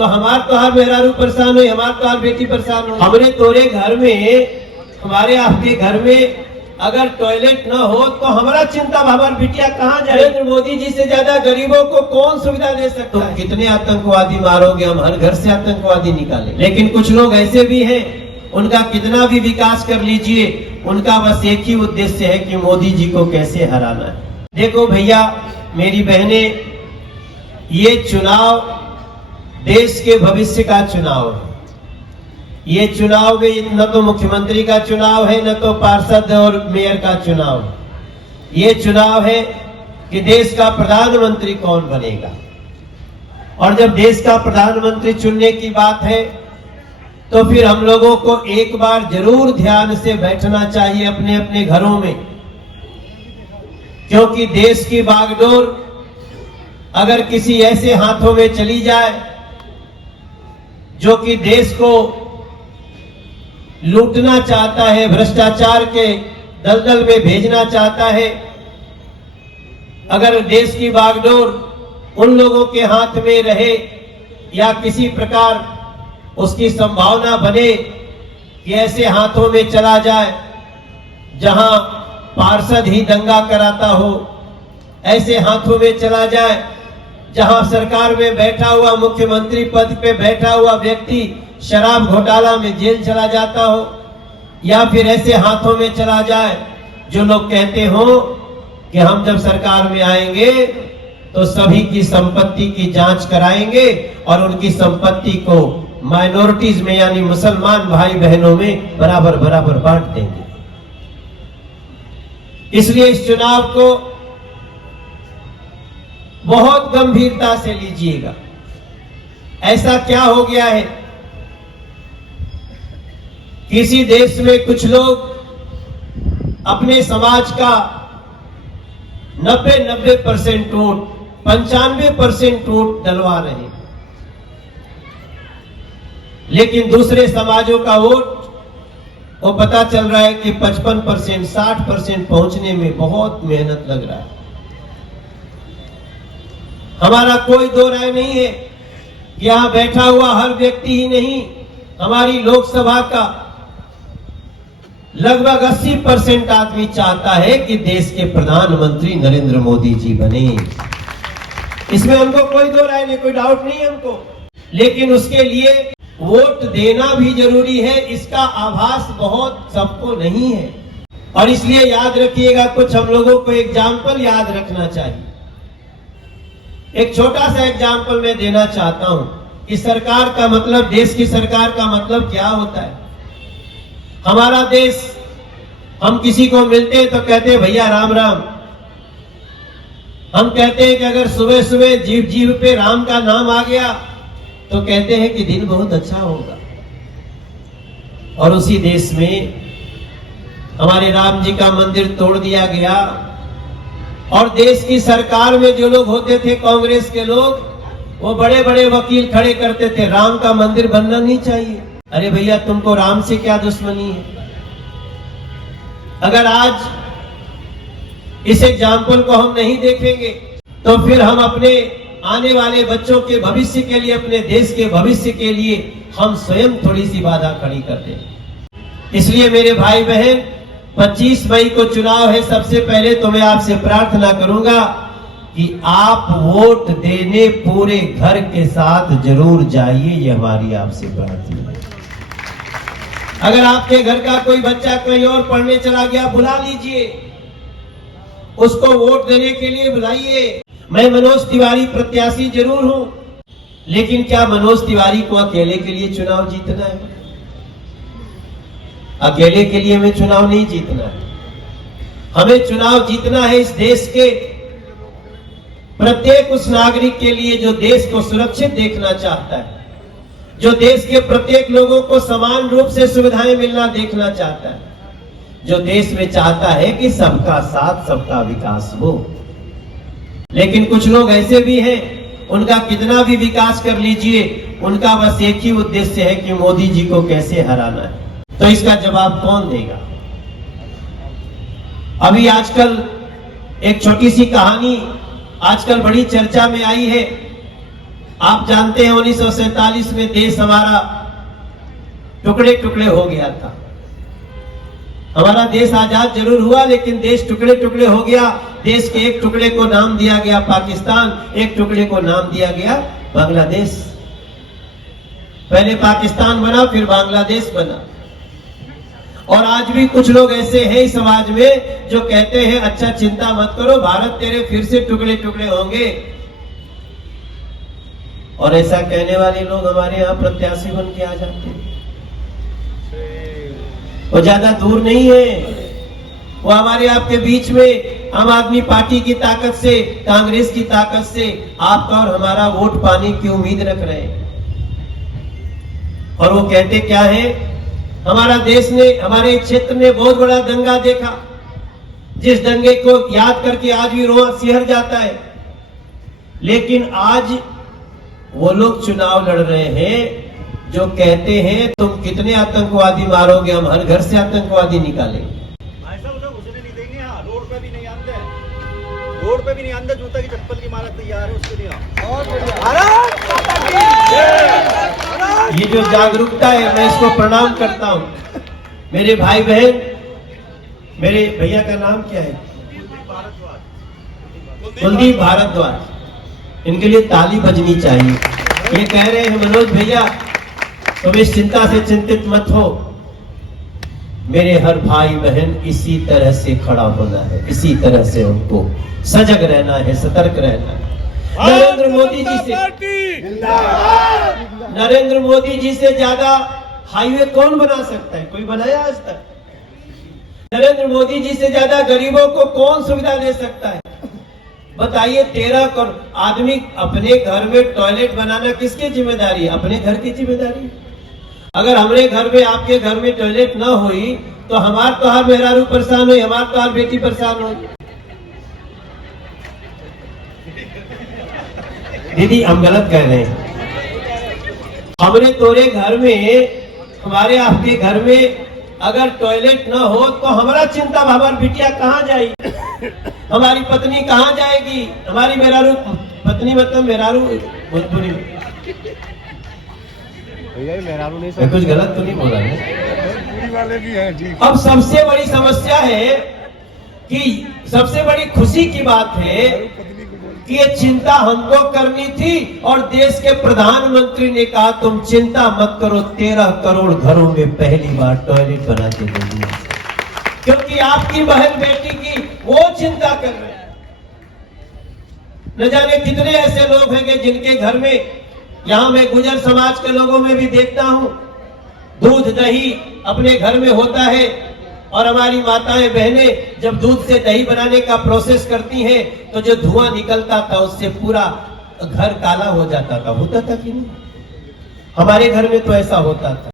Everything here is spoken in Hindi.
तो हमार तो हर मेहरारू परेशान हो, हमार तो हर बेटी परेशान हो। हमरे तोरे घर में, हमारे आपके घर में अगर टॉयलेट न हो तो हमारा चिंता हमारी बिटिया कहाँ जाए। नरेंद्र मोदी जी से ज्यादा गरीबों को कौन सुविधा दे सकता है। कितने आतंकवादी मारोगे, हम हर घर से आतंकवादी निकाले। लेकिन कुछ लोग ऐसे भी हैं, उनका कितना भी विकास कर लीजिए, उनका बस एक ही उद्देश्य है कि मोदी जी को कैसे हराना है। देखो भैया, मेरी बहने, ये चुनाव देश के भविष्य का चुनाव है। ये चुनाव में न तो मुख्यमंत्री का चुनाव है, न तो पार्षद और मेयर का चुनाव है। ये चुनाव है कि देश का प्रधानमंत्री कौन बनेगा। और जब देश का प्रधानमंत्री चुनने की बात है तो फिर हम लोगों को एक बार जरूर ध्यान से बैठना चाहिए अपने अपने घरों में, क्योंकि देश की बागडोर अगर किसी ऐसे हाथों में चली जाए जो कि देश को लूटना चाहता है, भ्रष्टाचार के दलदल में भेजना चाहता है, अगर देश की बागडोर उन लोगों के हाथ में रहे या किसी प्रकार उसकी संभावना बने कि ऐसे हाथों में चला जाए जहां पार्षद ही दंगा कराता हो, ऐसे हाथों में चला जाए जहां सरकार में बैठा हुआ, मुख्यमंत्री पद पे बैठा हुआ व्यक्ति शराब घोटाला में जेल चला जाता हो, या फिर ऐसे हाथों में चला जाए जो लोग कहते हो कि हम जब सरकार में आएंगे तो सभी की संपत्ति की जांच कराएंगे और उनकी संपत्ति को माइनॉरिटीज में यानी मुसलमान भाई बहनों में बराबर बराबर बांट देंगे। इसलिए इस चुनाव को बहुत गंभीरता से लीजिएगा। ऐसा क्या हो गया है, किसी देश में कुछ लोग अपने समाज का 90% वोट, 95% वोट डलवा रहे हैं, लेकिन दूसरे समाजों का वोट वो पता चल रहा है कि 55%, 60% पहुंचने में बहुत मेहनत लग रहा है। हमारा कोई दो राय नहीं है, यहां बैठा हुआ हर व्यक्ति ही नहीं, हमारी लोकसभा का लगभग 80% आदमी चाहता है कि देश के प्रधानमंत्री नरेंद्र मोदी जी बने। इसमें हमको कोई दो राय नहीं, कोई डाउट नहीं है हमको। लेकिन उसके लिए वोट देना भी जरूरी है, इसका आभास बहुत सबको नहीं है। और इसलिए याद रखिएगा, कुछ हम लोगों को एग्जाम्पल याद रखना चाहिए। एक छोटा सा एग्जाम्पल मैं देना चाहता हूं कि सरकार का मतलब, देश की सरकार का मतलब क्या होता है। हमारा देश, हम किसी को मिलते हैं तो कहते हैं भैया राम राम। हम कहते हैं कि अगर सुबह सुबह जीव जीव पे राम का नाम आ गया तो कहते हैं कि दिन बहुत अच्छा होगा। और उसी देश में हमारे राम जी का मंदिर तोड़ दिया गया और देश की सरकार में जो लोग होते थे, कांग्रेस के लोग, वो बड़े बड़े वकील खड़े करते थे, राम का मंदिर बनना नहीं चाहिए। अरे भैया, तुमको राम से क्या दुश्मनी है। अगर आज इस एग्जाम्पल को हम नहीं देखेंगे तो फिर हम अपने आने वाले बच्चों के भविष्य के लिए, अपने देश के भविष्य के लिए हम स्वयं थोड़ी सी बाधा खड़ी कर दें। इसलिए मेरे भाई बहन, 25 मई को चुनाव है। सबसे पहले तो मैं आपसे प्रार्थना करूंगा कि आप वोट देने पूरे घर के साथ जरूर जाइए, ये हमारी आपसे प्रार्थना है। अगर आपके घर का कोई बच्चा कहीं और पढ़ने चला गया, बुला लीजिए उसको, वोट देने के लिए बुलाइए। मैं मनोज तिवारी प्रत्याशी जरूर हूं, लेकिन क्या मनोज तिवारी को अकेले के लिए चुनाव जीतना है? अकेले के लिए हमें चुनाव नहीं जीतना है। हमें चुनाव जीतना है इस देश के प्रत्येक उस नागरिक के लिए जो देश को सुरक्षित देखना चाहता है, जो देश के प्रत्येक लोगों को समान रूप से सुविधाएं मिलना देखना चाहता है, जो देश में चाहता है कि सबका साथ सबका विकास हो। लेकिन कुछ लोग ऐसे भी हैं, उनका कितना भी विकास कर लीजिए, उनका बस एक ही उद्देश्य है कि मोदी जी को कैसे हराना है। तो इसका जवाब कौन देगा? अभी आजकल एक छोटी सी कहानी आजकल बड़ी चर्चा में आई है आप जानते हैं 1947 में देश हमारा टुकड़े टुकड़े हो गया था। हमारा देश आजाद जरूर हुआ, लेकिन देश टुकड़े टुकड़े हो गया। देश के एक टुकड़े को नाम दिया गया पाकिस्तान, एक टुकड़े को नाम दिया गया बांग्लादेश। पहले पाकिस्तान बना, फिर बांग्लादेश बना। और आज भी कुछ लोग ऐसे हैं इस समाज में जो कहते हैं अच्छा चिंता मत करो, भारत तेरे फिर से टुकड़े टुकड़े होंगे। और ऐसा कहने वाले लोग हमारे यहाँ प्रत्याशी बन के आ जाते हैं। वो ज्यादा दूर नहीं है, वो हमारे आपके बीच में आम आदमी पार्टी की ताकत से, कांग्रेस की ताकत से आपका और हमारा वोट पाने की उम्मीद रख रहे हैं। और वो कहते क्या है, हमारा देश ने, हमारे क्षेत्र ने बहुत बड़ा दंगा देखा, जिस दंगे को याद करके आज भी रोआ सिहर जाता है। लेकिन आज वो लोग चुनाव लड़ रहे हैं जो कहते हैं तुम कितने आतंकवादी मारोगे, हम हर घर से आतंकवादी निकालेंगे। ऐसा उसने नहीं देंगे। हाँ, रोड पे भी नहीं आते, रोड पे भी नहीं आते, जूता की चप्पल की माला तैयार है उसके लिए। ये जो जागरूकता है, मैं इसको प्रणाम करता हूँ। मेरे भाई बहन, मेरे भैया का नाम क्या है? कुलदीप भारद्वाज। इनके लिए ताली बजनी चाहिए। ये कह रहे हैं मनोज भैया तुम इस चिंता से चिंतित मत हो, मेरे हर भाई बहन इसी तरह से खड़ा होना है, इसी तरह से उनको सजग रहना है, सतर्क रहना है। नरेंद्र मोदी जी से ज्यादा हाईवे कौन बना सकता है? कोई बनाया आज तक? नरेंद्र मोदी जी से ज्यादा गरीबों को कौन सुविधा दे सकता है? बताइए, 13 करोड़ आदमी अपने घर में टॉयलेट बनाना किसकी जिम्मेदारी है? अपने घर की जिम्मेदारी। अगर हमारे घर में, आपके घर में टॉयलेट ना हुई तो हमार तो हर मेहरारू परेशान हुई, हमार तो हर बेटी परेशान हुई। दीदी हम गलत कह रहे हैं। हमरे तोरे घर में, हमारे आपके घर में अगर टॉयलेट ना हो तो हमारा चिंता, हमारी बिटिया कहाँ जाएगी, हमारी पत्नी कहाँ जाएगी, हमारी मेहरारू, पत्नी मतलब मेहरारू भोजपुरी में। मैं कुछ गलत तो नहीं बोला है? वाले भी हैं जी। अब सबसे बड़ी समस्या है कि, सबसे बड़ी खुशी की बात है कि ये चिंता हमको करनी थी और देश के प्रधानमंत्री ने कहा तुम चिंता मत करो, 13 करोड़ घरों में पहली बार टॉयलेट बना के दे दिया। क्योंकि आपकी बहन बेटी की वो चिंता कर रहे हैं। न जाने कितने ऐसे लोग हैं जिनके घर में, यहां मैं गुजर समाज के लोगों में भी देखता हूं, दूध दही अपने घर में होता है और हमारी माताएं बहनें जब दूध से दही बनाने का प्रोसेस करती हैं तो जो धुआं निकलता था उससे पूरा घर काला हो जाता था। होता था कि नहीं? हमारे घर में तो ऐसा होता था।